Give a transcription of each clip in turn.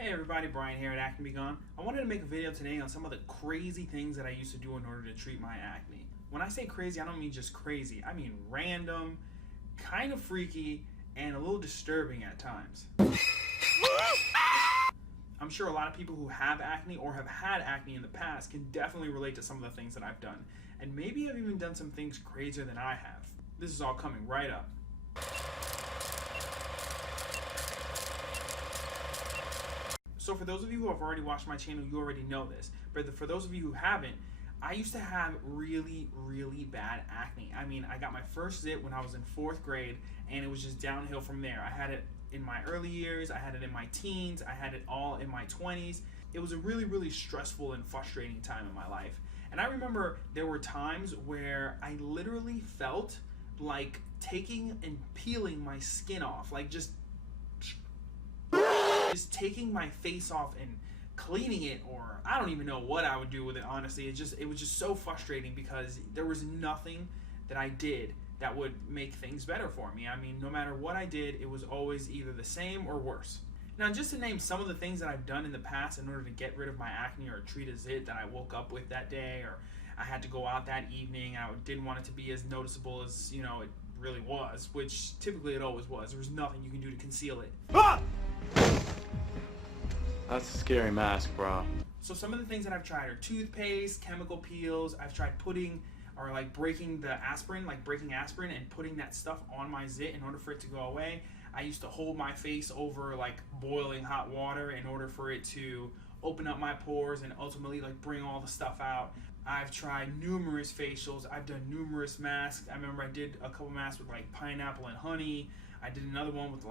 Hey everybody, Brian here at Acne Be Gone. I wanted to make a video today on some of the crazy things that I used to do in order to treat my acne. When I say crazy, I don't mean just crazy. I mean random, kind of freaky, and a little disturbing at times. I'm sure a lot of people who have acne or have had acne in the past can definitely relate to some of the things that I've done. And maybe I've even done some things crazier than I have. This is all coming right up. So for those of you who have already watched my channel, you already know this. But for those of you who haven't, I used to have really, really bad acne. I mean, I got my first zit when I was in 4th grade, and it was just downhill from there. I had it in my early years, I had it in my teens, I had it all in my 20s. It was a really, really stressful and frustrating time in my life. And I remember there were times where I literally felt like taking and peeling my skin off, like just taking my face off and cleaning it, or I don't even know what I would do with it, honestly. It was just so frustrating because there was nothing that I did that would make things better for me. I mean, no matter what I did, it was always either the same or worse. Now, just to name some of the things that I've done in the past in order to get rid of my acne or treat a zit that I woke up with that day, or I had to go out that evening, I didn't want it to be as noticeable as, it really was, which typically it always was. There was nothing you can do to conceal it. Ah! That's a scary mask, bro. So some of the things that I've tried are toothpaste, chemical peels. I've tried putting or breaking aspirin and putting that stuff on my zit in order for it to go away. I used to hold my face over boiling hot water in order for it to open up my pores and ultimately bring all the stuff out. I've tried numerous facials. I've done numerous masks. I remember I did a couple masks with pineapple and honey. I did another one with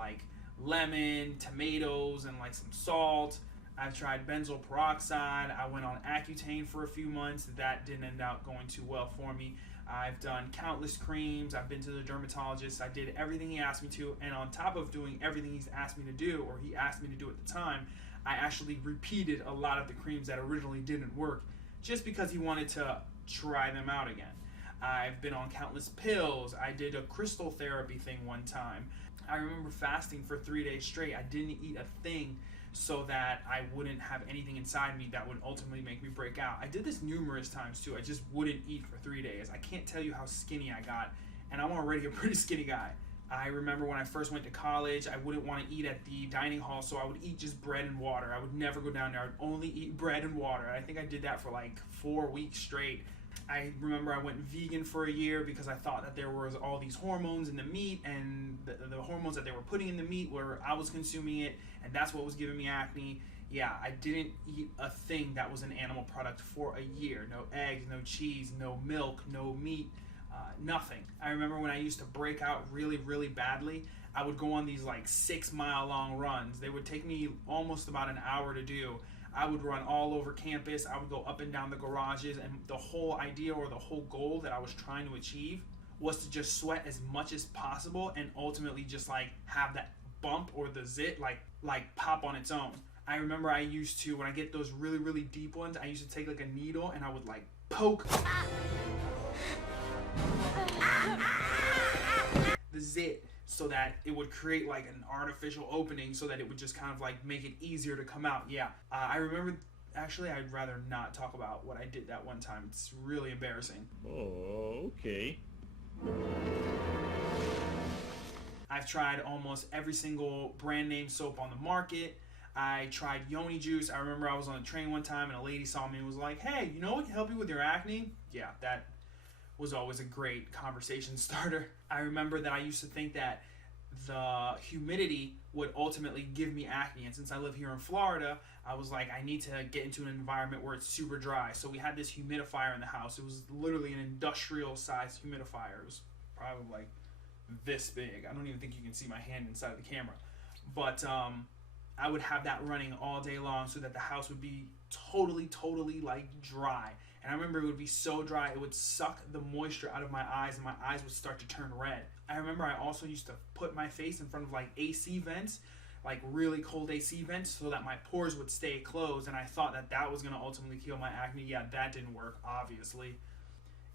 lemon, tomatoes, and some salt. I've tried benzoyl peroxide. I went on Accutane for a few months. That didn't end up going too well for me. I've done countless creams. I've been to the dermatologist. I did everything he asked me to, and on top of doing everything he's asked me to do, or he asked me to do at the time, I actually repeated a lot of the creams that originally didn't work just because he wanted to try them out again. I've been on countless pills. I did a crystal therapy thing one time. I remember fasting for 3 days straight. I didn't eat a thing so that I wouldn't have anything inside me that would ultimately make me break out. I did this numerous times too. I just wouldn't eat for 3 days. I can't tell you how skinny I got, and I'm already a pretty skinny guy. I remember when I first went to college, I wouldn't want to eat at the dining hall, so I would eat just bread and water. I would never go down there. I would only eat bread and water. I think I did that for 4 weeks straight. I remember I went vegan for a year because I thought that there was all these hormones in the meat, and the hormones that they were putting in the meat were I was consuming it, and that's what was giving me acne. Yeah, I didn't eat a thing that was an animal product for a year. No eggs, no cheese, no milk, no meat, nothing. I remember when I used to break out really, really badly, I would go on these 6-mile long runs. They would take me almost about an hour to do. I would run all over campus. I would go up and down the garages, and the whole idea or the whole goal that I was trying to achieve was to just sweat as much as possible and ultimately just have that bump or the zit pop on its own. I remember I used to, when I get those really, really deep ones, I used to take a needle and I would poke the zit so that it would create an artificial opening so that it would just kind of make it easier to come out. Yeah, I remember, actually I'd rather not talk about what I did that one time. It's really embarrassing. Oh, okay. I've tried almost every single brand name soap on the market. I tried Yoni juice. I remember I was on a train one time and a lady saw me and was like, hey, you know what can help you with your acne? Yeah, that was always a great conversation starter. I remember that I used to think that the humidity would ultimately give me acne, and since I live here in Florida, I was like, I need to get into an environment where it's super dry. So we had this humidifier in the house. It was literally an industrial sized humidifier. It was probably this big. I don't even think you can see my hand inside of the camera, but I would have that running all day long so that the house would be totally dry. And I remember it would be so dry, it would suck the moisture out of my eyes and my eyes would start to turn red. I remember I also used to put my face in front of AC vents, really cold AC vents, so that my pores would stay closed, and I thought that that was going to ultimately kill my acne. Yeah, that didn't work, obviously.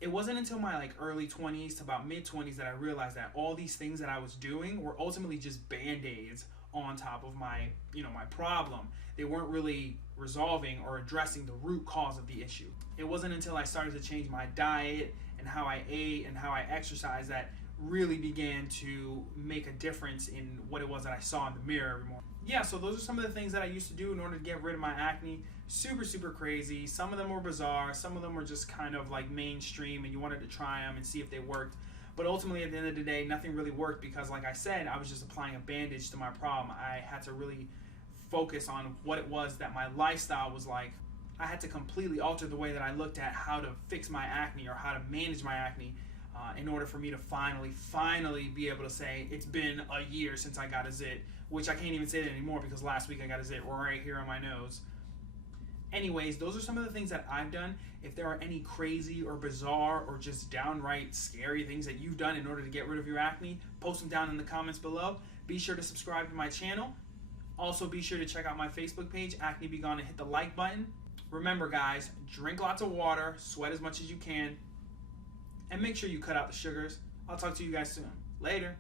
It wasn't until my early 20s to about mid 20s that I realized that all these things that I was doing were ultimately just band-aids on top of my, my problem. They weren't really resolving or addressing the root cause of the issue. It wasn't until I started to change my diet and how I ate and how I exercised that really began to make a difference in what it was that I saw in the mirror every morning. Yeah, so those are some of the things that I used to do in order to get rid of my acne. Super, super crazy. Some of them were bizarre. Some of them were just kind of like mainstream and you wanted to try them and see if they worked. But ultimately, at the end of the day, nothing really worked because, like I said, I was just applying a bandage to my problem. I had to really focus on what it was that my lifestyle was like. I had to completely alter the way that I looked at how to fix my acne or how to manage my acne in order for me to finally be able to say it's been a year since I got a zit, which I can't even say that anymore because last week I got a zit right here on my nose. Anyways, those are some of the things that I've done. If there are any crazy or bizarre or just downright scary things that you've done in order to get rid of your acne, post them down in the comments below. Be sure to subscribe to my channel. Also, be sure to check out my Facebook page, Acne Be Gone, and hit the like button. Remember, guys, drink lots of water, sweat as much as you can, and make sure you cut out the sugars. I'll talk to you guys soon. Later.